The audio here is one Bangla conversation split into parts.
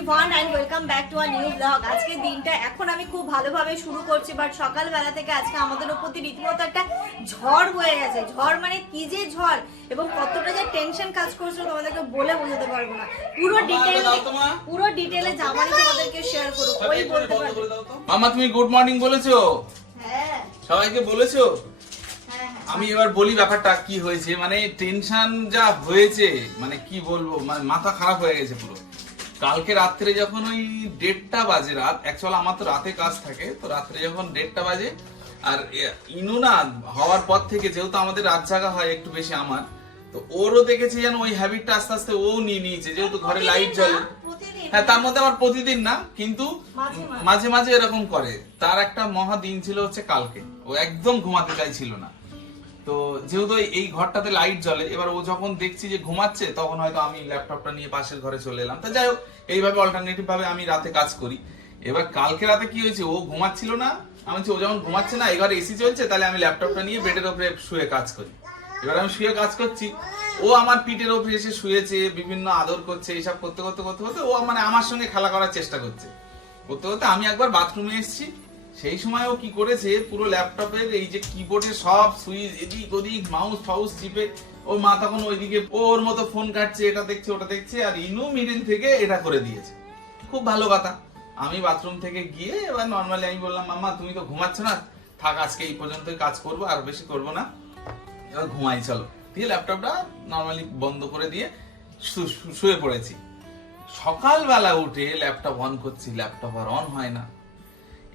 Everyone welcome back to our new blog আজকে দিনটা এখন আমি খুব ভালোভাবে শুরু করছি বাট সকালবেলা থেকে আজকে আমাদের রীতিমতো একটা ঝড় হয়ে গেছে। ঝড় মানে কি যে ঝড় এবং কতটা যে টেনশন কাজ করছিল তোমাদেরকে বলে বোঝাতে পারব না। পুরো ডিটেল পুরো ডিটেলে জামানি তোমাদেরকে শেয়ার করব ওই বলতে পারবে। মামা তুমি গুড মর্নিং বলেছ? হ্যাঁ। সবাইকে বলেছ? হ্যাঁ হ্যাঁ। আমি এবার বলি ব্যাপারটা কি হয়েছে। মানে টেনশন যা হয়েছে মানে কি বলব? মানে মাথা খারাপ হয়ে গেছে পুরো। কালকে রাত্রে যখন ওই দেড়টা বাজে রাত অ্যাকচুয়াল আমার তো রাতে কাজ থাকে তো রাত্রে যখন দেড়টা বাজে আর ইনু না হওয়ার পর থেকে যেহেতু আমাদের রাত জাগা হয় একটু বেশি আমার তো ওরও দেখেছি যেন ওই হ্যাবিটটা আস্তে আস্তে ও নিয়ে নিয়েছে যেহেতু ঘরে লাইট জ্বলে। হ্যাঁ তার মধ্যে আমার প্রতিদিন না কিন্তু মাঝে মাঝে। মাঝে মাঝে এরকম করে। তার একটা মহা দিন ছিল হচ্ছে কালকে ও একদম ঘুমাতে চাইছিল না। তো যেহেতু এই- ঘরটাতে লাইট জ্বলে এবার ও যখন দেখছি যে ঘুমাচ্ছে তখন হয়তো আমি ল্যাপটপটা নিয়ে পাশের ঘরে চলে এলাম। তা যাই হোক এইভাবে অল্টারনেটিভ ভাবে আমি রাতে কাজ করি। এবার কালকে রাতে কি হয়েছে? ও ঘুমাচ্ছিল না। আমি বলছি, ও যখন ঘুমাচ্ছে না এবার এসি চলছে তাহলে আমি ল্যাপটপটা নিয়ে বেডের ওপরে শুয়ে কাজ করি। এবার আমি শুয়ে কাজ করছি। ও আমার পিঠের ওপরে এসে শুয়েছে বিভিন্ন আদর করছে এইসব করতে করতে করতে করতে ও মানে আমার সঙ্গে খেলা করার চেষ্টা করছে। করতে করতে আমি একবার বাথরুমে এসেছি। সেই সময়ও কি করেছে? পুরো ল্যাপটপের এই যে কিবোর্ডের সব সুইচ এদিক ওদিক মাউস ফাউস চিপে, ও মা তখন ওইদিকে ওর মতো ফোন কাটছে এটা দেখছে, ওটা দেখছে, আর ইনু মিডিল থেকে এটা করে দিয়েছে। খুব ভালো কথা। আমি বাথরুম থেকে গিয়ে এবার নর্মালি আমি বললাম মামা তুমি তো ঘুমাচ্ছ না? থাক, আজকে এই পর্যন্তই কাজ করব, আর বেশি করব না। এবার ঘুমাই, চলো। দিয়ে ল্যাপটপটা নর্মালি বন্ধ করে দিয়ে শুয়ে পড়েছি। সকালবেলা উঠে ল্যাপটপ অন করছি, ল্যাপটপ আর অন হয় না।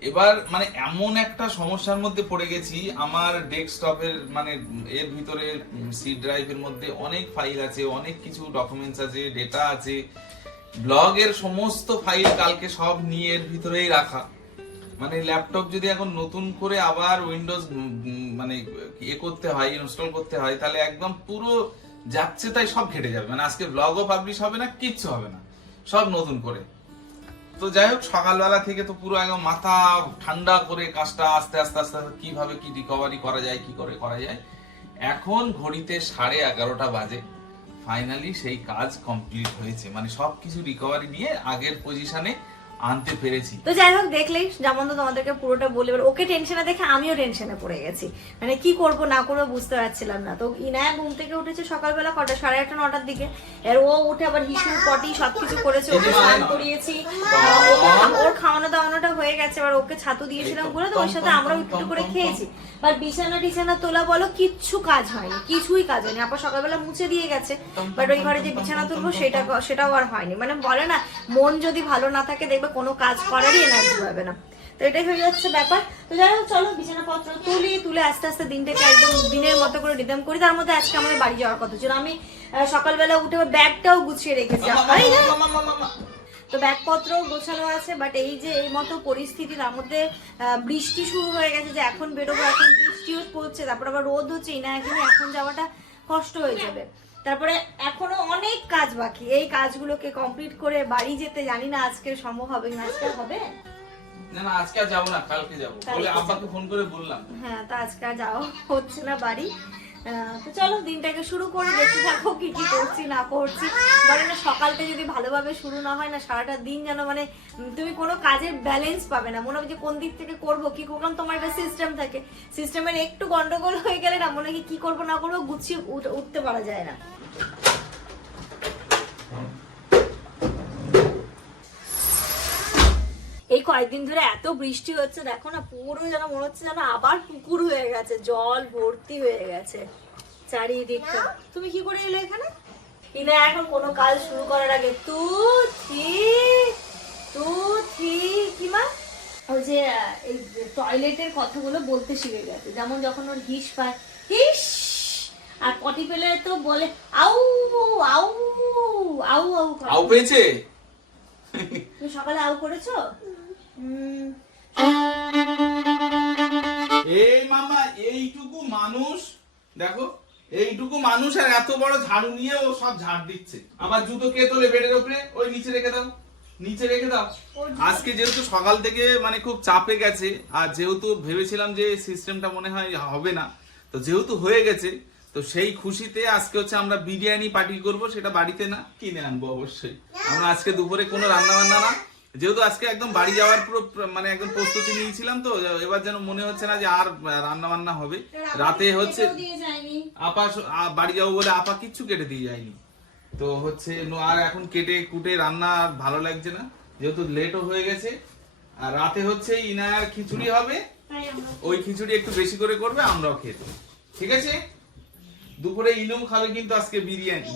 এবার মানে এমন একটা সমস্যার মধ্যে পড়ে গেছি, আমার ডেস্কটপের মানে এর ভিতরে সি ড্রাইভের মধ্যে অনেক ফাইল আছে, অনেক কিছু ডকুমেন্টস আছে ডেটা আছে। ব্লগের সমস্ত ফাইল কালকে সব নিয়ে এর ভিতরেই রাখা। মানে ল্যাপটপ যদি এখন নতুন করে আবার উইন্ডোজ মানে এ করতে হয় ইনস্টল করতে হয়, তাহলে একদম পুরো যাচ্ছে তাই সব ঘেটে যাবে। মানে আজকে ব্লগও পাবলিশ হবে না, কিচ্ছু হবে না। সব নতুন করে। তো যাই হোক সকালবেলা থেকে তো পুরো একদম মাথা ঠান্ডা করে কাজটা আস্তে আস্তে আস্তে আস্তে কীভাবে কি রিকভারি করা যায়, কি করে করা যায়। এখন ঘড়িতে সাড়ে এগারোটা বাজে। ফাইনালি সেই কাজ কমপ্লিট হয়েছে। মানে সবকিছু রিকভারি নিয়ে আগের পজিশনে আনতে পেরেছি। তো যাই হোক দেখলেই যেমন তো তোমাদেরকে পুরোটা বলে এবার ওকে টেনশনে দেখে আমিও টেনশনে পড়ে গেছি। মানে কি করব না করব বুঝতে পারছিলাম না। তো ইনায়া ঘুম থেকে উঠেছে সকালবেলা কটা সাড়ে আটটা নটার দিকে। আর ও উঠে আবার হিসুর পটি সবকিছু করেছে ওকে স্নান করিয়েছি। ওর খাওয়ানো দাওয়ানোটা হয়ে গেছে এবার ওকে ছাতু দিয়েছিলাম বলে তো ওর সাথে আমরাও একটু করে খেয়েছি। আর বিছানা টিছানা তোলা বলো কিচ্ছু কাজ হয়নি কিছুই কাজ হয়নি। আপা সকালবেলা মুছে দিয়ে গেছে বাট ওই ঘরে যে বিছানা তুলবো সেটা সেটাও আর হয়নি। মানে বলে না মন যদি ভালো না থাকে দেখবে কোনো কাজ করারই এনার্জি পাবে না। তো এটাই হয়ে যাচ্ছে ব্যাপার। তো যাই হোক চলো বিছানাপত্র তুলি তুলে আস্তে আস্তে দিনটাকে একদম দিনের মতো করে রিদম করি। তার মধ্যে আজকে আমাদের বাড়ি যাওয়ার কথা ছিল। আমি সকালবেলা উঠে ব্যাগটাও গুছিয়ে রেখেছি। তো ব্যাগপত্র গোছানো আছে বাট এই যে এই মতো পরিস্থিতি তার মধ্যে আহ, বৃষ্টি শুরু হয়ে গেছে যে এখন বেরোবো এখন বৃষ্টিও পড়ছে তারপর আবার রোদ হচ্ছে না এখানে এখন যাওয়াটা কষ্ট হয়ে যাবে। তারপরে এখনও অনেক কাজ বাকি। এই কাজগুলোকে কমপ্লিট করে বাড়ি যেতে জানি না আজকে সম্ভব হবে না আজকে হবে? না না আজকে আর যাব না কালকে যাব। বলে আব্বাকে ফোন করে বললাম। হ্যাঁ তো আজকে আর যাওয়া হচ্ছে না বাড়ি। চলো দিনটাকে শুরু করে, দেখতে থাকো কি কি করছি, না করছি। বলে না, সকালটা যদি ভালোভাবে শুরু না হয় না, সারাটা দিন যেন মানে তুমি কোনো কাজের ব্যালেন্স পাবে না। মনে হবে যে কোন দিক থেকে করব, কি করলাম তোমার একটা সিস্টেম থাকে। সিস্টেমের একটু গন্ডগোল হয়ে গেলে না, মনে হয় কি করব, না করব, গুছিয়ে উঠ- উঠতে পারা যায় না। এই কয়েকদিন ধরে এত বৃষ্টি হচ্ছে দেখো না পুরো যেন মনে হচ্ছে যেন আবার পুকুর হয়ে গেছে জল ভর্তি হয়ে গেছে চারিদিকটা। তুমি কি করে এলে এখানে? ইনা এখন কোনো কাজ শুরু করার আগে তু থি তু থি কি মা? ওই যে এই টয়লেটের কথাগুলো বলতে শিখে গেছে। যেমন যখন ওর হিস পায় হিস! আর পটি পেলে তো বলে আউ আউ আউ আউ। আউ পেয়েছে? তুমি সকালে আউ করেছ? এই মামা এইটুকু মানুষ দেখো এইটুকু মানুষ আর এত বড় ঝাড়ু নিয়ে ও সব ঝাড় দিচ্ছে। আবার জুতো কে তোলে বেডের উপরে ওই নিচে রেখে দাও নিচে রেখে দাও। আজকে যেহেতু সকাল থেকে মানে খুব চাপে গেছে আর যেহেতু ভেবেছিলাম যে সিস্টেমটা মনে হয় হবে না তো যেহেতু হয়ে গেছে তো সেই খুশিতে আজকে হচ্ছে আমরা বিরিয়ানি পার্টি করব সেটা বাড়িতে না কিনে আনব অবশ্যই। আমরা আজকে দুপুরে কোনো রান্না বান্না না। যেহেতু আজকে একদম বাড়ি যাওয়ার পুরো মানে একদম প্রস্তুতি নিয়েছিলাম তো এবার যেন মনে হচ্ছে না যে আর রান্না বান্না হবে। রাতে হচ্ছে আপা বাড়ি যাব বলে আপা কিচ্ছু কেটে দিয়ে যায়নি। তো হচ্ছে আর এখন কেটে কুটে রান্না ভালো লাগছে না। যেহেতু লেটও হয়ে গেছে আর রাতে হচ্ছে ইনার খিচুড়ি হবে। ওই খিচুড়ি একটু বেশি করে করবে আমরাও খেতে ঠিক আছে? দুপুরে ইনুম খাবে কিন্তু আজকে বিরিয়ানি।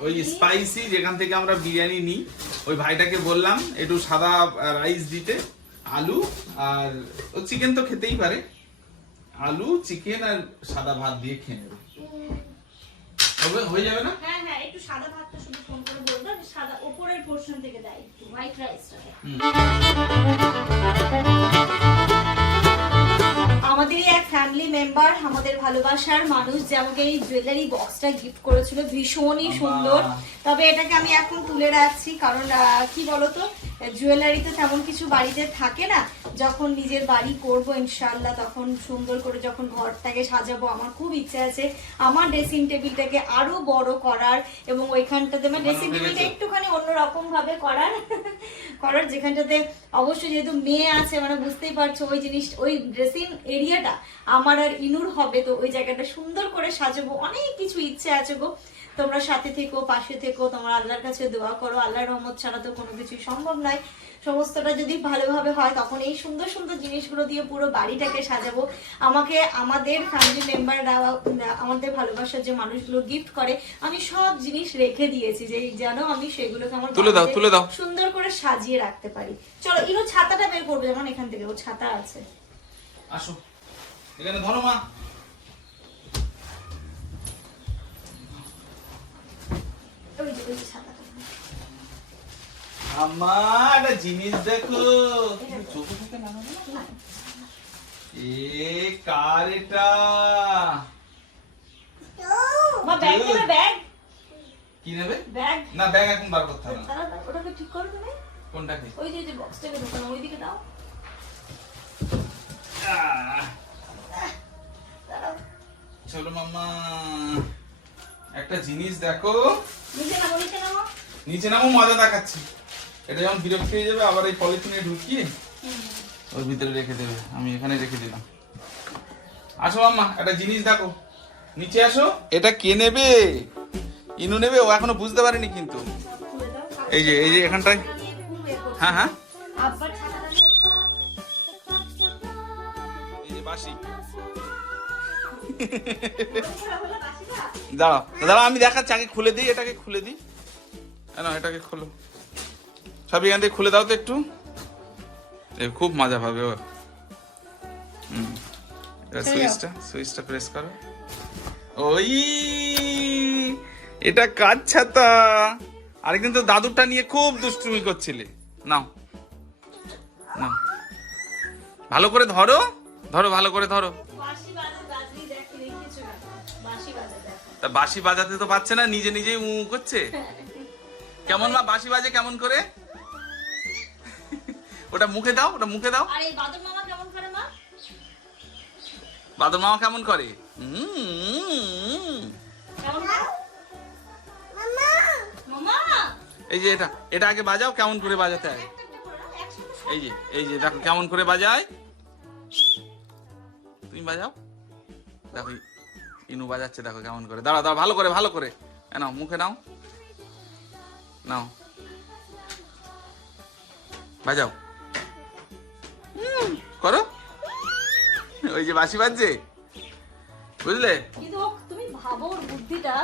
ওই স্পাইসি যেখান থেকে আমরা বিরিয়ানি নিই ওই ভাইটাকে বললাম একটু সাদা রাইস দিতে আলু আর ও চিকেন তো খেতেই পারে। আলু চিকেন আর সাদা ভাত দিয়ে খেয়ে নেবে। হবে হয়ে যাবে না? হ্যাঁ হ্যাঁ একটু সাদা ভাতটা শুধু ফোন করে বলব সাদা উপরের পোর্শন থেকে দেয় একটু হোয়াইট রাইসটা ভালোবাসার মানুষ যে আমাকে এই জুয়েলারি বক্সটা গিফট করেছিল ভীষণই সুন্দর। তবে এটাকে আমি এখন তুলে রাখছি কারণ আহ, কি বলতো? জুয়েলারি তো তেমন কিছু বাড়িতে থাকে না। যখন নিজের বাড়ি করব ইনশাল্লাহ তখন সুন্দর করে যখন ঘরটাকে সাজাবো আমার খুব ইচ্ছে আছে আমার ড্রেসিং টেবিলটাকে আরও বড় করার এবং ওইখানটাতে মানে ড্রেসিং টেবিলটা একটুখানি অন্যরকম ভাবে করার। করার যেখানটাতে অবশ্যই যেহেতু মেয়ে আছে মানে বুঝতেই পারছ ওই জিনিস ওই ড্রেসিং এরিয়াটা আমার আর ইনুর হবে তো ওই জায়গাটা সুন্দর করে সাজাবো। অনেক কিছু ইচ্ছে আছে গো। তোমরা সাথে থেকো পাশে থেকো তোমরা আল্লাহর কাছে দোয়া করো। আল্লাহর রহমত ছাড়া তো কোনো কিছুই সম্ভব নয়। সমস্তটা যদি ভালোভাবে হয় তখন এই সুন্দর সুন্দর জিনিসগুলো দিয়ে পুরো বাড়িটাকে সাজাবো। আমাকে আমাদের ফ্যামিলি মেম্বাররা আমাদের ভালোবাসার যে মানুষগুলো গিফট করে আমি সব জিনিস রেখে দিয়েছি যে যেন আমি সেগুলোকে আমার তুলে দাও, তুলে দাও। সুন্দর করে সাজিয়ে রাখতে পারি। চলো ইনো ছাতাটা বের করবে যেমন এখান থেকে ও ছাতা আছে। আসো। এখানে ধরো মা ওই যে ওই যে ছাতাটা আমার জিনিস দেখো। চোখে লাগাবে না? এ কার এটা মা ব্যাগ নেবে ব্যাগ? কি নেবে? ব্যাগ? না ব্যাগ এখন বার করতে হবে ওটাকে ঠিক করো তুমি। কোনটাকে ওই যে যে বক্সটাকে ঢোকানো ওইদিকে দাও। চলো মাম্মা। একটা জিনিস দেখো। নিচে নামো নিচে নামো। নিচে নামও মজা দেখাচ্ছি। এটা যখন বিরক্ত হয়ে যাবে আবার এই পলিথিনে ঢুকিয়ে ওর ভিতরে রেখে দেবে। আমি এখানে রেখে দিলাম। আসো মাম্মা একটা জিনিস দেখো। নিচে আসো। এটা কে নেবে? ইনু নেবে? ও এখনও বুঝতে পারেনি কিন্তু। এই যে এই যে এখানটায়। হ্যাঁ হ্যাঁ। এই যে বাসি? দাঁড়াও দাঁড়াও আমি দেখাচ্ছি আগে খুলে দিই এটাকে খুলে দিই। না এটাকে খোলো। সব এখান থেকে খুলে দাও তো একটু। এ খুব মজা পাবে ও। যাও। সুইচটা সুইচটা প্রেস করো। ওই এটা কাজ ছাতা। আরেকদিন তো দাদুরটা নিয়ে খুব দুষ্টুমি করছিলে। নাও নাও। ভালো করে ধরো ধরো ভালো করে ধরো। তা বাঁশি বাজাতে তো পারছে না নিজে নিজেই উ করছে। কেমন মা বাঁশি বাজে কেমন করে? ওটা মুখে দাও ওটা মুখে দাও। আর এই বাদর মামা কেমন করে মা? বাদর মামা কেমন করে? উম, কেমন করে? মামা। এই যে এটা এটা আগে বাজাও কেমন করে বাজাতে হয়? একটা একটা করে নাও, একসাথে সব। এই যে এই যে দেখো কেমন করে বাজায়। তুমি বাজাও। দেখো ইনু বাজাচ্ছে দেখো কেমন করে। দাঁড়াও দাঁড়াও ভালো করে ভালো করে। নাও মুখে নাও। নাও। বাজাও। করো। ওই যে বাঁশি বাজছে। বুঝলে? কিন্তু তুমি ভাবো ওর বুদ্ধিটা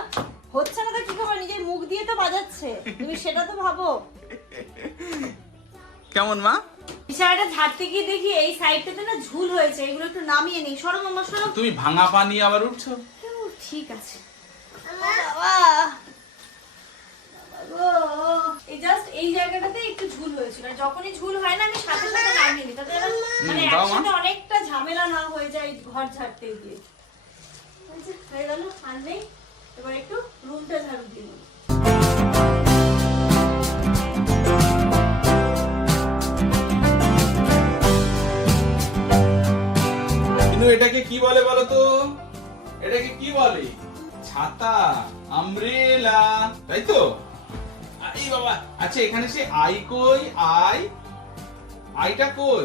হচ্ছে না তো কি খবর? নিজের মুখ দিয়ে তো বাজাচ্ছে। তুমি সেটা তো ভাবো। কেমন মা? বিছানাটা ঝাড়তে গিয়ে দেখি এই সাইডটাতে না ঝুল হয়েছে। এগুলো একটু নামিয়ে নিই। সরো মামা সরো। তুমি ভাঙা পানি আবার উঠছো? ঠিক আছে। বাবা বাবা গো। এই জাস্ট এই জায়গাটাতে একটু ঝুল হয়েছিল। আর যখনই ঝুল হয় না আমি সাথে সাথে নামিয়ে নিই। তাতে মানে একসাথে অনেকটা ঝামেলা না হয়ে যায় ঘর ঝাড়তে গিয়ে। হয়ে গেল আর নেই। এবার একটু রুমটা ঝাড়ু দিয়ে এটাকে কি বলে বলো তো? এটাকে কি বলে? ছাতা আমব্রেলা তাই তো? এই বাবা আচ্ছা এখানে সে আই কই? আই? আইটা কই?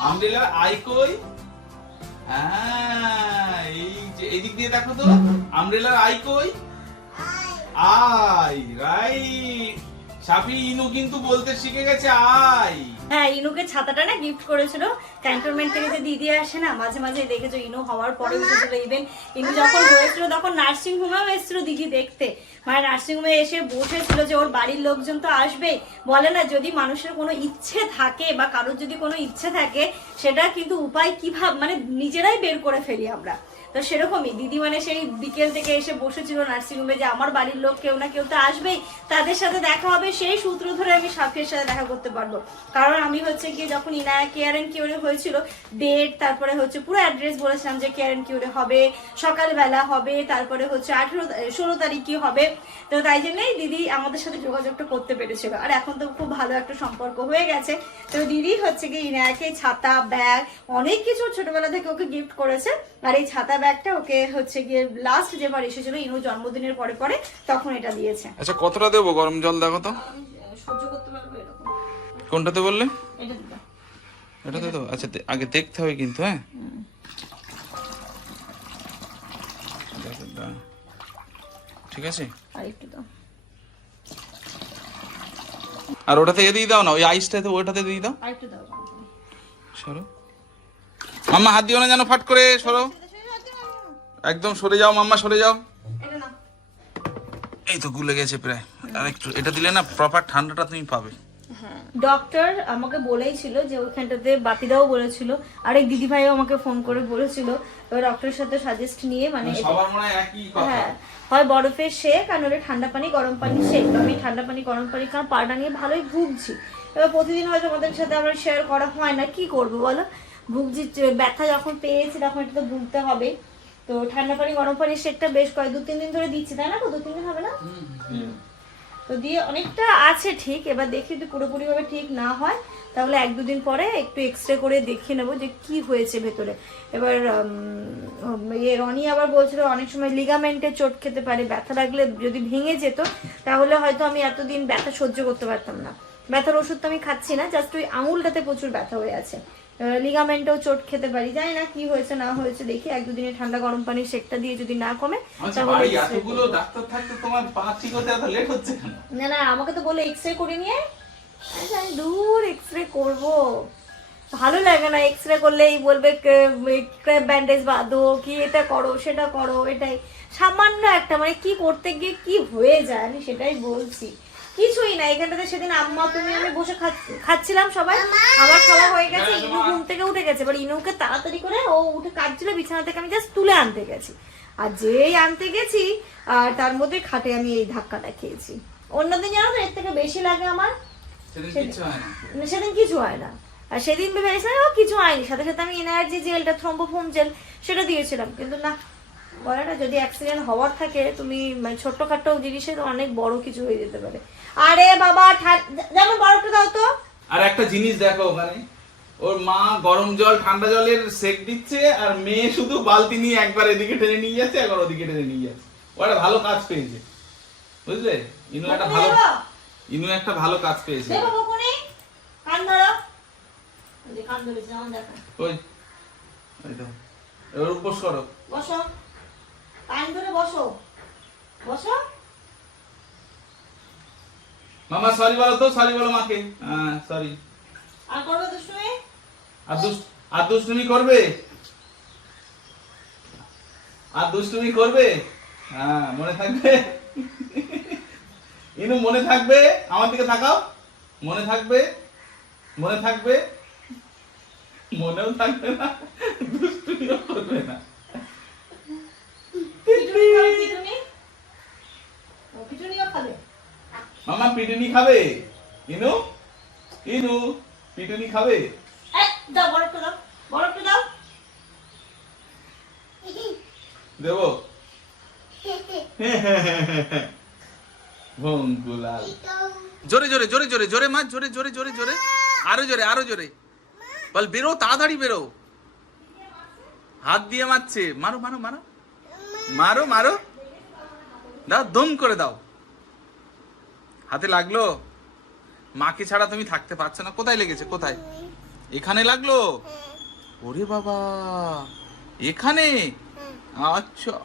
আমব্রেলার আই কই? হ্যাঁ, এই যে এদিক দিয়ে দেখো তো আমব্রেলার আই কই? আই রাইট সাফি ইনু কিন্তু বলতে শিখে গেছে আই হ্যাঁ ইনুকে ছাতাটা না গিফট করেছিল। ক্যান্টনমেন্ট থেকে যে দিদি আসে না মাঝে মাঝে দেখেছ ইনু হওয়ার পরে এসেছিল ইভেন ইনু যখন হয়েছিল তখন নার্সিং হোমেও এসেছিল দিদি দেখতে। মানে নার্সিং হোমে এসে বসেছিল যে ওর বাড়ির লোকজন তো আসবেই বলে না যদি মানুষের কোনো ইচ্ছে থাকে বা কারোর যদি কোনো ইচ্ছে থাকে সেটা কিন্তু উপায় কীভাবে মানে নিজেরাই বের করে ফেলি আমরা। তো সেরকমই, দিদি মানে সেই বিকেল থেকে এসে বসেছিল নার্সিং হোমে যে আমার বাড়ির লোক কেউ না কেউ তো আসবেই, তাদের সাথে দেখা হবে, সেই সূত্র ধরে আমি সাফিয়ের সাথে দেখা করতে পারব। কারণ আমি হচ্ছে গিয়ে যখন ইনায়া কেয়ার অ্যান্ড কিউরে হয়েছিল ডেট তারপরে হচ্ছে পুরো অ্যাড্রেস বলেছিলাম যে কেয়ার কিউরে হবে, সকালবেলা হবে, তারপরে হচ্ছে আঠেরো, ষোলো তারিখই হবে। তো তাই জন্যই দিদি আমাদের সাথে যোগাযোগটা করতে পেরেছিল। আর এখন তো খুব ভালো একটা সম্পর্ক হয়ে গেছে। তো দিদি হচ্ছে গিয়ে ইনায়াকে ছাতা ব্যাগ অনেক কিছু ছোটবেলা থেকে ওকে গিফট করেছে। আর এই ছাতা ব্যাগটা ওকে হচ্ছে গিয়ে লাস্ট যেবার এসেছিল ইনু জন্মদিনের পরে পরে তখন এটা দিয়েছে। আচ্ছা কতটা দেবো? গরম জল দেখো তো। সহ্য করতে পারব এরকম। কোনটাতে বললে? এটা দিবা। এটাতে তো আচ্ছা আগে দেখতে হবে কিন্তু হ্যাঁ? ঠিক আছে? আর দাও। আর ওটাতে দিয়ে দাও না ওই আইসটাতে ওটাতে দিয়ে দাও। সরো। মাম্মা হাত দিও না যেন ফাট করে সরো। একদম সরে যাও মাম্মা সরে যাও। এই তো গুলে গেছে প্রায়। আর একটু এটা দিলে না প্রপার ঠান্ডাটা তুমি পাবে। ডক্টর আমাকে বলেই ছিল যে ওইখানটাতে বাপিদাও বলেছিল আর আরেক দিদি ভাইও আমাকে ফোন করে বলেছিল এবার ডক্টরের সাথে সাজেস্ট নিয়ে মানে সবার মনে একই কথা। হ্যাঁ হয় বরফের শেক আর নইলে ঠান্ডা পানি গরম পানি শেক। আমি ঠান্ডা পানি গরম পানি কারণ পাটা নিয়ে ভালোই ভুগছি। এবার প্রতিদিন হয়তো আমাদের সাথে আমার শেয়ার করা হয় না কি করব বলো? ভুগছি ব্যথা যখন পেয়েছি তখন এটা তো ভুগতে হবে। তো ঠান্ডা পানি গরম পানি সেটটা বেশ কয়েক দু তিন দিন ধরে দিচ্ছি তাই না গো? দু তিন দিন হবে না? হুম। তো দিয়ে অনেকটা আছে ঠিক এবার দেখি যদি পুরোপুরিভাবে ঠিক না হয় তাহলে এক দুদিন পরে একটু এক্স রে করে দেখিয়ে নেব যে কি হয়েছে ভেতরে। এবার ইয়ে রনি আবার বলছিল অনেক সময় লিগামেন্টে চোট খেতে পারে ব্যথা লাগলে যদি ভেঙে যেত তাহলে হয়তো আমি এতদিন ব্যথা সহ্য করতে পারতাম না। ব্যথার ওষুধ তো আমি খাচ্ছি না জাস্ট ওই আঙুলটাতে প্রচুর ব্যথা হয়ে আছে। লিগামেন্টেও চোট খেতে পারি। জানি না কি হয়েছে না হয়েছে দেখি এক দুদিনে ঠান্ডা গরম পানির সেকটা দিয়ে যদি না কমে তাহলে এতগুলো ডাক্তার থাকতে তোমার পা ঠিক হতে এত লেট হচ্ছে কেন? না না আমাকে তো বলে এক্স রে করে নিয়ে আমি দূর এক্স রে করব। ভালো লাগে না এক্স রে করলেই বলবে ক্র্যাপ ব্যান্ডেজ বাঁধো কি এটা করো সেটা করো এটাই। সামান্য একটা মানে কি করতে গিয়ে কি হয়ে যায় আমি সেটাই বলছি। কিছুই না এখানটাতে সেদিন আম্মা তুমি আমি বসে খাচ্ছিলাম সবাই। আমার খাওয়া হয়ে গেছে ইনু ঘুম থেকে উঠে গেছে। এবার ইনুকে তাড়াতাড়ি করে ও উঠে কাঁদছিল বিছানা থেকে আমি জাস্ট তুলে আনতে গেছি। আর যেই আনতে গেছি আর তার মধ্যে খাটে আমি এই ধাক্কাটা খেয়েছি। অন্যদিন জানো তো এর থেকে বেশি লাগে আমার। সেদিন কিছু হয় না। আর সেদিন ভেবেছিলাম ও কিছু হয়নি। সাথে সাথে আমি এনার্জি জেলটা থ্রম্বোফোম জেল সেটা দিয়েছিলাম। কিন্তু না বলে না যদি অ্যাক্সিডেন্ট হওয়ার থাকে তুমি মানে ছোট্টখাটো জিনিসে অনেক বড় কিছু হয়ে যেতে পারে। আরে বাবা যেমন বরফটা দাও তো। আর একটা জিনিস দেখো ওখানে। ওর মা গরম জল ঠান্ডা জলের সেক দিচ্ছে আর মেয়ে শুধু বালতি নিয়ে একবার এদিকে টেনে নিয়ে যাচ্ছে একবার ওদিকে টেনে নিয়ে যাচ্ছে। ও একটা ভালো কাজ পেয়েছে। বুঝলে? ইনু একটা ভালো? ইনু একটা ভালো কাজ পেয়েছে। কান ধরো। কান ধরেছে আমার দেখো। ওই। ওই তো। এবার উপোস করো। বসো। কান ধরে বসো। বসো। মামা সরি বলো তো সরি বলো মাকে। হ্যাঁ সরি আর করবে দুষ্টুমি? আর দুষ্ট আর দুষ্টুমি করবে? আর দুষ্টুমি করবে? হ্যাঁ মনে থাকবে? ইনু মনে থাকবে? আমার দিকে তাকাও। মনে থাকবে? মনে থাকবে? মনেও থাকবে না। দুষ্টুমিও করবে না পিটুনি খাবে পিটুনি ও পিটুনিও খাবে মামা পিটুনি খাবে। ইনু? ইনু পিটুনি খাবে। এই, দাও বরফটা দাও বরফটা দাও। দেবো? ভঙ্গুলাল। জোরে জোরে জোরে জোরে জোরে মা জোরে জোরে জোরে জোরে। আরও জোরে আরও জোরে। বল বেরো তাড়াতাড়ি বেরো। হাত দিয়ে মারছে। মারো মারো মারো। মারো মারো। দাও, দম করে দাও। হাতে লাগল? মাকে ছাড়া তুমি থাকতে পারছ না। কোথায় লেগেছে? কোথায়? এখানে লাগল? ওরে বাবা। এখানে? আচ্ছা।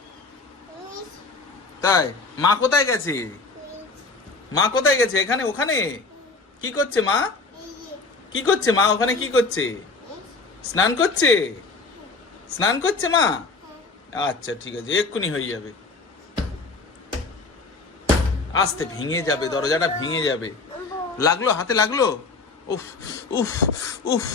তাই? মা কোথায় গেছে? মা কোথায় গেছে? এখানে? ওখানে? কি করছে মা? কি করছে মা? ওখানে কি করছে? স্নান করছে? স্নান করছে মা? আচ্ছা ঠিক আছে এক্ষুনি হয়ে যাবে। আস্তে ভেঙে যাবে দরজাটা ভেঙে যাবে। লাগল হাতে লাগল? উফ উফ উফ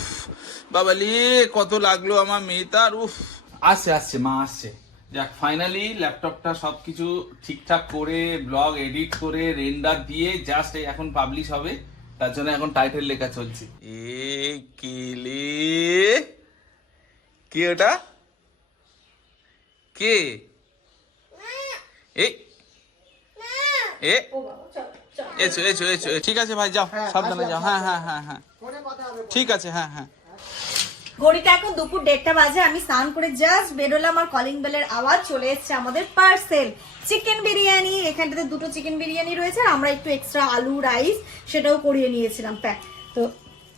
বাবালি কত লাগল আমার মেয়েটার উফ। আসছে আসছে মা আসছে। যাক ফাইনালি ল্যাপটপটা সবকিছু ঠিকঠাক করে ব্লগ এডিট করে রেন্ডার দিয়ে জাস্ট এখন পাবলিশ হবে। তার জন্য এখন টাইটেল লেখা চলছে। এ কেলে কে ওটা? কে? এই এ? এসো এসো এসো ঠিক আছে ভাই যাও সাবধানে যাও। হ্যাঁ হ্যাঁ হ্যাঁ হ্যাঁ। ঠিক আছে হ্যাঁ হ্যাঁ। ঘড়িটা এখন দুপুর দেড়টা বাজে আমি স্নান করে জাস্ট বেরোলাম আর কলিং বেলের আওয়াজ চলে এসছে আমাদের পার্সেল চিকেন বিরিয়ানি এখানটাতে দুটো চিকেন বিরিয়ানি রয়েছে আর আমরা একটু এক্সট্রা আলু রাইস সেটাও করিয়ে নিয়েছিলাম প্যাক তো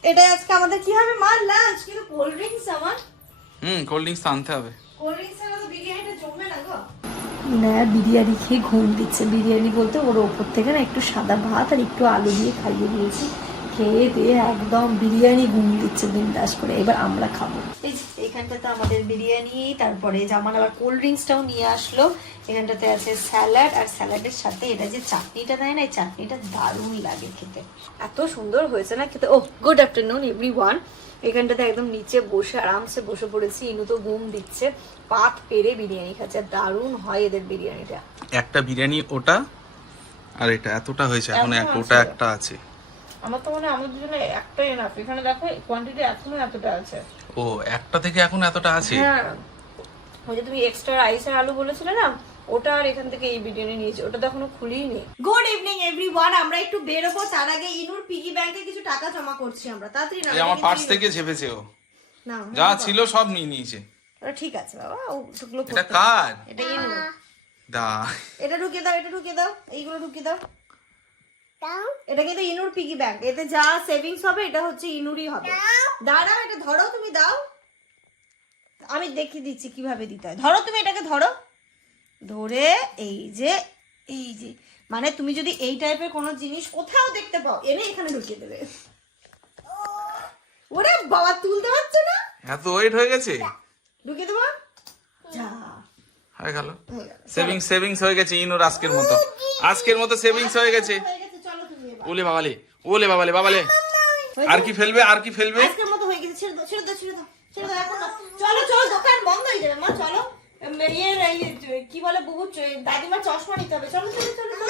এটা আজকে আমাদের কি হবে? মা লাঞ্চ কিন্তু কোল্ড ড্রিঙ্কস আমার। হুম কোল্ড ড্রিঙ্কস আনতে হবে। না বিরিয়ানি খেয়ে ঘুম দিচ্ছে। বিরিয়ানি বলতে ওর ওপর থেকে না একটু সাদা ভাত আর একটু আলু দিয়ে খাইয়ে দিয়েছি। খেয়ে দিয়ে একদম বিরিয়ানি ঘুম দিচ্ছে বিন্দাস করে। এবার আমরা খাব। এইখানটাতে আমাদের বিরিয়ানি, তারপরে জামান আবার কোল্ড ড্রিঙ্কসটাও নিয়ে আসলো। এখানটাতে আছে স্যালাড আর স্যালাডের সাথে এটা যে চাটনিটা দেয় না, এই চাটনিটা দারুণ লাগে খেতে। এত সুন্দর হয়েছে না খেতে। ও গুড আফটারনুন এভরি ওয়ান এখানটাতে একদম নিচে বসে আরামসে বসে পড়েছি। ইনু তো ঘুম দিচ্ছে। পাত পেরে বিরিয়ানি খাচ্ছে। দারুণ হয় এদের বিরিয়ানিটা। একটা বিরিয়ানি ওটা আর এটা এতটা হয়েছে। এখন এক ওটা একটা আছে। আমার তো মনে হয় আমাদের জন্য একটাই এনাফ এখানে দেখো কোয়ান্টিটি এখনও এতটা আছে। ও একটা থেকে এখন এতটা আছে? হ্যাঁ। ওই যে তুমি এক্সট্রা রাইস আর আলু বলেছিলে না? ওটা আর এখান থেকে এই বিরিয়ানি নিয়েছি। ওটা তো এখনও খুলিই নি গুড ইভিনিং এভরিওয়ান আমরা একটু বেরোবো। তার আগে ইনুর পিগি ব্যাংকে কিছু টাকা জমা করছি আমরা। তাড়াতাড়ি না আমার পার্স থেকে ঝেপেছে ও। না যা ছিল সব নিয়ে নিয়েছে। ঠিক আছে বাবা ওগুলো এটা কার? এটা ইনু দা। এটা ঢুকিয়ে দাও এটা ঢুকিয়ে দাও। এইগুলো ঢুকিয়ে দাও। এটা কিন্তু ইনুর পিগি ব্যাংক এতে যা সেভিংস হবে এটা হচ্ছে ইনুরই হবে। দাঁড়াও এটা ধরো তুমি দাও। আমি দেখিয়ে দিচ্ছি কীভাবে দিতে হয়। ধরো তুমি এটাকে ধরো। ধরে এই যে এই যে। মানে তুমি যদি এই টাইপের কোনো জিনিস কোথাও দেখতে পাও এনে এখানে ঢুকিয়ে দেবে। ওরে বাবা তুলতে পারছ না? এত ওয়েট হয়ে গেছে? ঢুকিয়ে দেবো? যা। হয়ে গেল। গেল। সেভিংস সেভিংস হয়ে গেছে ইনুর আজকের মতো। আজকের মতো সেভিংস হয়ে গেছে। চলো ওলে বাবালে ওলে বাবালে বাবালে। আর কি ফেলবে আর কি ফেলবে? আজকের মতো হয়ে গেছে ছেড়ে দাও ছেড়ে দাও ছেড়ে দাও ছেড়ে দাও এখন চলো চলো দোকান বন্ধ হয়ে যাবে মা চলো। কি বলে বুবু চ- চশমা নিতে হবে। চলো চলো চলো চলো।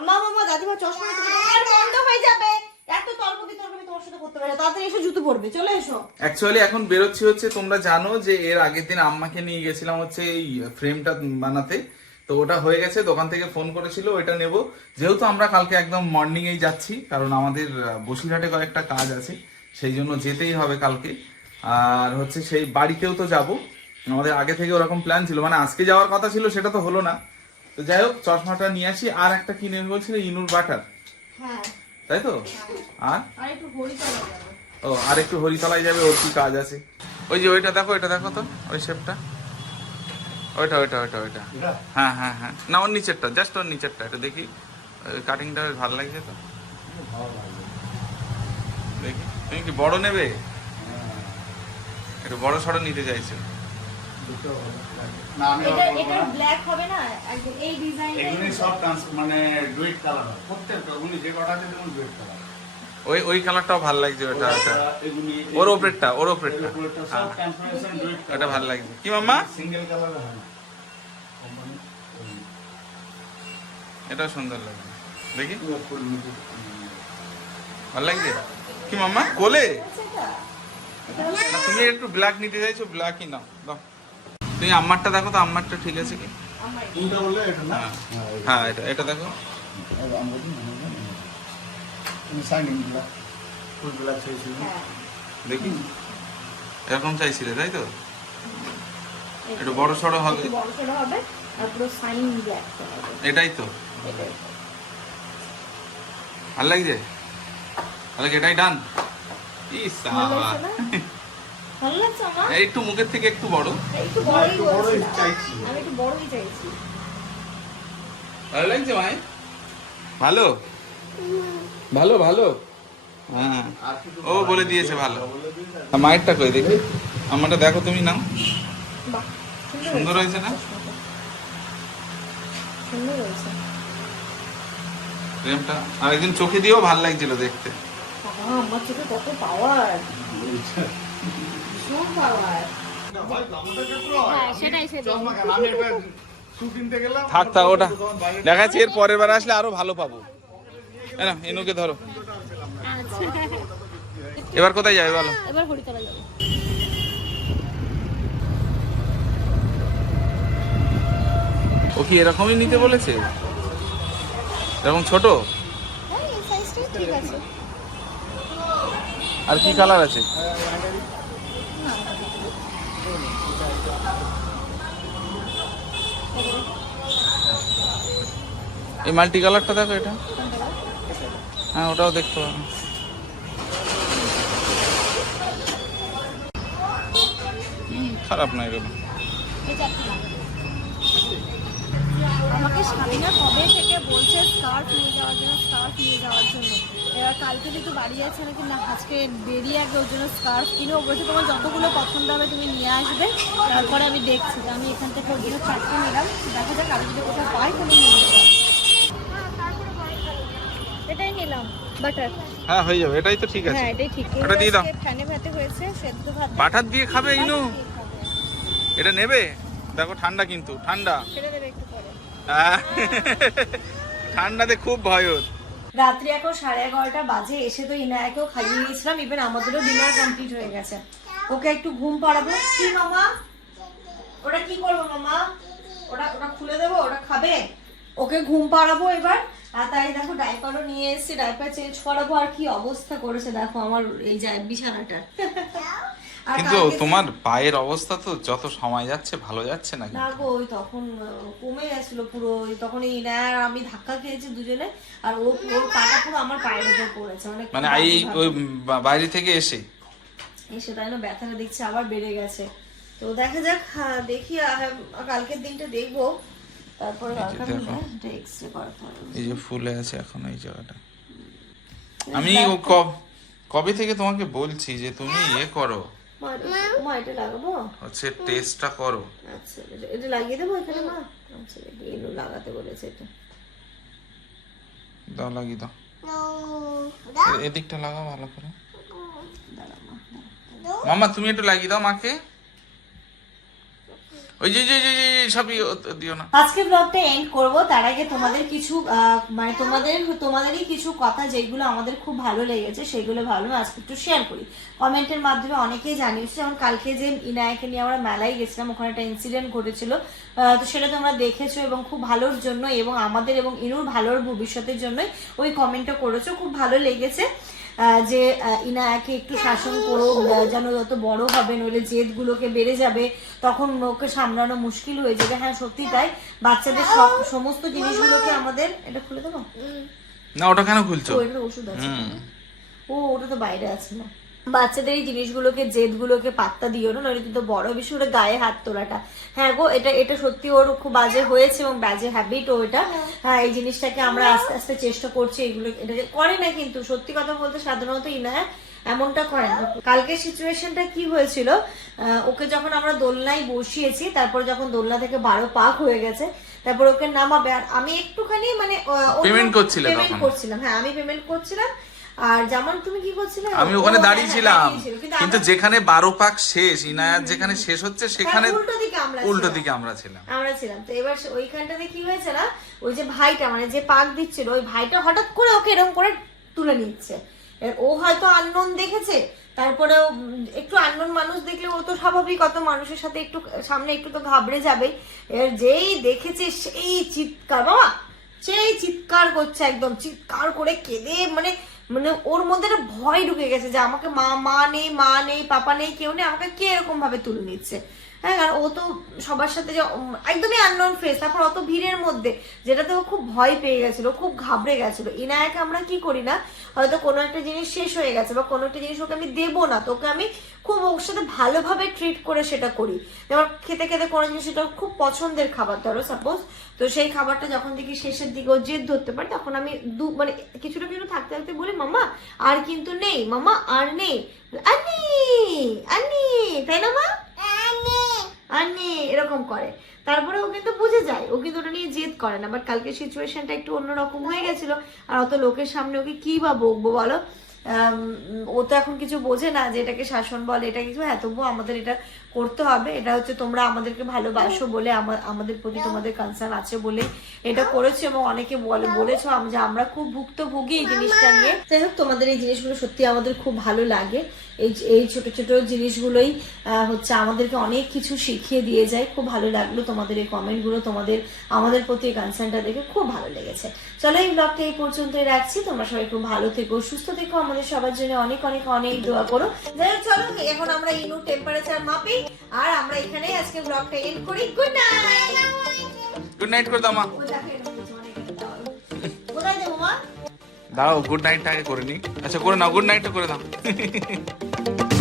মা মা মা চশমা নিতে হবে। বন্ধ হয়ে যাবে। এত তর্ক বিতর্ক আমি তোমার সাথে করতে পারি তাড়াতাড়ি এসে জুতো পরবে। চলে এসো। অ্যাকচুয়ালি এখন বেরোচ্ছি হচ্ছে তোমরা জানো যে এর আগের দিন আম্মাকে নিয়ে গেছিলাম হচ্ছে এই ফ্রেমটা বানাতে। তো ওটা হয়ে গেছে দোকান থেকে ফোন করেছিল ওইটা নেব। যেহেতু আমরা কালকে একদম মর্নিং এই যাচ্ছি কারণ আমাদের বসিরহাটে কয়েকটা কাজ আছে সেই জন্য যেতেই হবে কালকে। আর হচ্ছে সেই বাড়িতেও তো যাব। আমাদের আগে থেকে ওরকম প্ল্যান ছিল। মানে আজকে যাওয়ার কথা ছিল সেটা তো হলো না। তো যাই হোক চশমাটা নিয়ে আসি। আর একটা কিনে বলছিল ইনুর বাটার। হ্যাঁ। তাই তো? আর? আর ও আর একটু হরিতলায় যাবে ওর কি কাজ আছে? ওই যে ওইটা দেখো ওইটা দেখো তো ওই শেপটা ওইটা ওইটা ওইটা ওইটা। হ্যাঁ হ্যাঁ হ্যাঁ। না ওর নিচেরটা জাস্ট ওর নিচেরটা এটা দেখি। কাটিংটা বেশ ভালো লাগছে তো। দেখি। তুমি কি বড় নেবে? একটু বড় সড়ো নিতে চাইছো? না আমি এটা এটা ব্ল্যাক হবে না? একদম এই ডিজাইনটা এগুলি সব মানে ডুয়েট কালার প্রত্যেকটা ওগুলি যে কটা আছে তেমন ডুয়েট কালার ওই ওই কালারটাও ভালো লাগছে ওটা ওটা ওর ওপরেরটা ওর ওপরেরটা হ্যাঁ। ওটা ভালো লাগছে। কি মাম্মা? সিঙ্গেল কালার সুন্দর লাগছে। দেখি। ভালো লাগছে? কি মাম্মা? কোলে? তুমি একটু ব্ল্যাক নিতে চাইছো ব্ল্যাকই নাও। দাও। তুমি আম্মারটা দেখো তো আম্মারটা ঠিক আছে কি? কোনটা বললে এটা না? হ্যাঁ এটা এটা দেখো। হ্যাঁ। দেখি। এরকম চাইছিলে তাই তো? একটু বড় সড়ো হবে। একটু বড় সড়ো হবে আর পুরো সাইন ব্ল্যাক এটাই তো। ভালো লাগছে? তাহলে এটাই ডান ইস ভালো লাগছে আমার? একটু মুখের থেকে একটু বড়। একটু বড়ই বড়ই চাইছি। আমি একটু বড়ই চাইছি। ভালো লাগছে ভাই? ভালো? ভালো ভালো? হ্যাঁ। ও বলে দিয়েছে ভালো। মায়েরটা কই দেখি। আমারটা দেখো তুমি নাও। বাহ সুন্দর হয়েছে। না? সুন্দর হয়েছে। ফ্রেমটা আর একদিন চোখে দিয়েও ভালো লাগছিল দেখতে। আমার চোখে কত পাওয়ার না, থাক থাক ওটা। দেখাচ্ছি এর পরের বার আসলে আরও ভালো পাবো। নাও, এনুকে ধরো। এবার কোথায় যাবে বলো? এবার হরিতলা যাব ও কি এরকমই নিতে বলেছে? এরকম ছোট? আর কি কালার আছে? এই মাল্টি কালারটা দেখো এটা। হ্যাঁ ওটাও দেখতে হুম, খারাপ না এগুলো আমাকে স্বামীনা কবে থেকে বলছে স্কার্ফ নিয়ে যাওয়ার জন্য স্কার্ফ নিয়ে যাওয়ার জন্য? এবার কালকে যেহেতু বাড়ি যাচ্ছে না আজকে বেরিয়ে আগে ওর জন্য স্কার্ফ কিনে বলছে তোমার যতগুলো পছন্দ হবে তুমি নিয়ে আসবে। তারপরে আমি দেখছি। আমি এখান থেকে ওর জন্য নিলাম। দেখা যদি কোথাও পাই এটাই নিলাম বাটার হ্যাঁ হয়ে যাবে এটাই তো ঠিক আছে। হ্যাঁ এটাই ঠিক। ওটা দিয়ে দাও। ফ্যানে ভাতে হয়েছে সেদ্ধ ভাত বাটার দিয়ে খাবে ইনু? এটা নেবে? দেখো ঠান্ডা কিন্তু ঠান্ডা। ফেলে দেবে একটু পরে। ঠান্ডাতে খুব ভয় ওর। রাত্রি এখন সাড়ে এগারোটা বাজে এসে তো ইনায়াকেও খাইয়ে নিয়েছিলাম ইভেন আমাদেরও ডিনার কমপ্লিট হয়ে গেছে। ওকে একটু ঘুম পাড়াবো। কি মামা? ওটা কি করব মামা? ওটা ওটা খুলে দেবো ওটা খাবে? ওকে ঘুম পাড়াবো এবার। আর তাই দেখো ডাইপারও নিয়ে এসেছি ডাইপার চেঞ্জ করাবো আর কি অবস্থা করেছে দেখো আমার এই যে বিছানাটা। আর কিন্তু তোমার পায়ের অবস্থা তো যত সময় যাচ্ছে ভালো যাচ্ছে না না গো ওই তখন কমে গেছিল পুরো ওই তখন এই আর আমি ধাক্কা খেয়েছি দুজনে আর ও ওর পাটা পুরো আমার পায়ের উপর পড়েছে মানে মানে এই ওই বাইরে থেকে এসে? এই সেটাই না ব্যথাটা দেখছি আবার বেড়ে গেছে। তো দেখা যাক হ্যাঁ, দেখি কালকের দিনটা দেখব। তারপরে এই যে ফুলে আছে এখন এই জায়গাটা। আমি ও কবে থেকে তোমাকে বলছি যে তুমি ইয়ে করো? মা এটা- লাগাবো? হচ্ছে টেস্টটা করো। আচ্ছা এটা- এটা লাগিয়ে দেবো এখানে মা? আচ্ছা লাগাতে বলেছে এটা। দাও লাগিয়ে দাও। এদিকটা লাগাও ভালো করে। মামা তুমি একটু লাগিয়ে দাও মাকে। ওই যে যে যে সবই দিও না। আজকে ব্লগটা এন্ড করব, তার আগে তোমাদের কিছু মানে তোমাদের, তোমাদেরই কিছু কথা যেগুলো আমাদের খুব ভালো লেগেছে, সেগুলো ভালো আজকে একটু শেয়ার করি। কমেন্টের মাধ্যমে অনেকেই জানিয়েছে, যেমন কালকে যে ইনায়াকে নিয়ে আমরা মেলায় গেছিলাম, ওখানে একটা ইনসিডেন্ট ঘটেছিল। তো সেটা তোমরা দেখেছ এবং খুব ভালোর জন্য এবং আমাদের এবং ইনুর ভালোর ভবিষ্যতের জন্যই ওই কমেন্টটা করেছ, খুব ভালো লেগেছে। যে ইনা ইনায়াকে একটু শাসন করো যেন যত বড় হবে নইলে জেদগুলোকে বেড়ে যাবে তখন ওকে সামলানো মুশকিল হয়ে যাবে। হ্যাঁ সত্যি তাই। বাচ্চাদের সব সমস্ত জিনিসগুলোকে আমাদের এটা খুলে দেবো? না ওটা কেন খুলছো? ওষুধ আছে। ও ওটা তো বাইরে আছে না। বাচ্চাদের এই জিনিসগুলোকে জেদগুলোকে পাত্তা দিও না নইলে কিন্তু বড় বেশি ওটা গায়ে হাত তোলাটা। হ্যাঁ গো এটা এটা সত্যি ওর খুব বাজে হয়েছে এবং বাজে হ্যাবিট ও এটা। হ্যাঁ। এই জিনিসটাকে আমরা আস্তে আস্তে চেষ্টা করছি এগুলো এটাকে করে না কিন্তু সত্যি কথা বলতে সাধারণত ইনা এমনটা করে না। কালকে সিচুয়েশনটা কি হয়েছিল? আহ, ওকে যখন আমরা দোলনায় বসিয়েছি তারপর যখন দোলনা থেকে বারো পাক হয়ে গেছে তারপর ওকে নামাবে আর আমি একটুখানি মানে পেমেন্ট করছিলাম হ্যাঁ আমি পেমেন্ট করছিলাম আর যেমন তুমি কি করছিলে? আমি ওখানে দাঁড়িয়েছিলাম। হ্যাঁ, কিন্তু যেখানে বারো পাক শেষ ইনায়াত যেখানে শেষ হচ্ছে সেখানে উল্টো দিকে আমরা উল্টো ছিলাম। দিকে আমরা ছিলাম। আমরা ছিলাম। তো এবার ওইখানটাতে কি হয়েছে না ওই যে ভাইটা মানে যে পাক দিচ্ছিল ওই ভাইটা হঠাৎ করে ওকে এরকম করে তুলে নিচ্ছে। ও হয়তো আননোন দেখেছে তারপরে একটু আননোন মানুষ দেখলে ও তো স্বাভাবিক অত মানুষের সাথে একটু সামনে একটু তো ঘাবড়ে যাবে। এবার যেই দেখেছে সেই চিৎকার বাবা! সেই চিৎকার করছে একদম চিৎকার করে কেঁদে মানে মানে ওর মধ্যে একটা ভয় ঢুকে গেছে যে আমাকে মা মা নেই মা নেই, পাপা নেই, কেউ নেই, আমাকে কে এরকম ভাবে তুলে নিচ্ছে? হ্যাঁ কারণ ও তো সবার সাথে যে একদমই আননোন ফেস তারপর অত ভিড়ের মধ্যে, যেটাতে ও খুব ভয় পেয়ে গেছিল খুব ঘাবড়ে গেছিল। ইনায়াকে আমরা কি করি না? হয়তো কোনো একটা জিনিস শেষ হয়ে গেছে, বা কোনো একটা জিনিস ওকে আমি দেবো না তোকে আমি খুব ওর সাথে ভালোভাবে ট্রিট করে সেটা করি। যেমন খেতে খেতে কোনো জিনিস, সেটা খুব পছন্দের খাবার, ধরো সাপোজ তো সেই খাবারটা যখন দেখি শেষের দিকে ও জেদ ধরতে পারে তখন আমি দু মানে কিছুটা কিছু থাকতে থাকতে বলি মামা আর কিন্তু নেই মামা আর নেই। আর নেই তাই না মা? আর নেই। এরকম করে। তারপরে ও কিন্তু বুঝে যায় ও কিন্তু ওটা নিয়ে জেদ করে না। বাট কালকে সিচুয়েশনটা একটু অন্যরকম হয়ে গেছিল। আর অত লোকের সামনে ওকে কি বা বকবো বলো? ও তো এখন কিছু বোঝে না যে এটাকে শাসন বলে এটা কিছু। হ্যাঁ তবুও আমাদের এটা করতে হবে। এটা হচ্ছে তোমরা আমাদেরকে ভালোবাসো বলে আমাদের প্রতি তোমাদের কনসার্ন আছে বলে এটা করেছ এবং অনেকে বলে, বলেছ যে আমরা খুব ভুক্তভোগী এই জিনিসটা নিয়ে। যাই হোক, তোমাদের এই জিনিসগুলো সত্যি আমাদের খুব ভালো লাগে। এই এই ছোট ছোট জিনিসগুলোই হচ্ছে আমাদেরকে অনেক কিছু শিখিয়ে দিয়ে যায়। খুব ভালো লাগল তোমাদের এই কমেন্টগুলো তোমাদের, আমাদের প্রতি এই কনসার্নটা দেখে খুব ভালো লেগেছে। চলো এই ব্লগটা এই পর্যন্তই রাখছি। তোমরা সবাই খুব ভালো থেকো, সুস্থ থেকো। আমাদের সবার জন্য অনেক অনেক অনেক দোয়া করো। যাই হোক, চলো, এখন আমরা ইনু টেম্পারেচার মাপি। আর আমরা এখানে আজকে ব্লগটা এন্ড করি। গুড নাইট গুড নাইট করে দাও মা। দাও গুড নাইটটা আগে করে নি আচ্ছা করে নাও গুড নাইটটা করে দাও।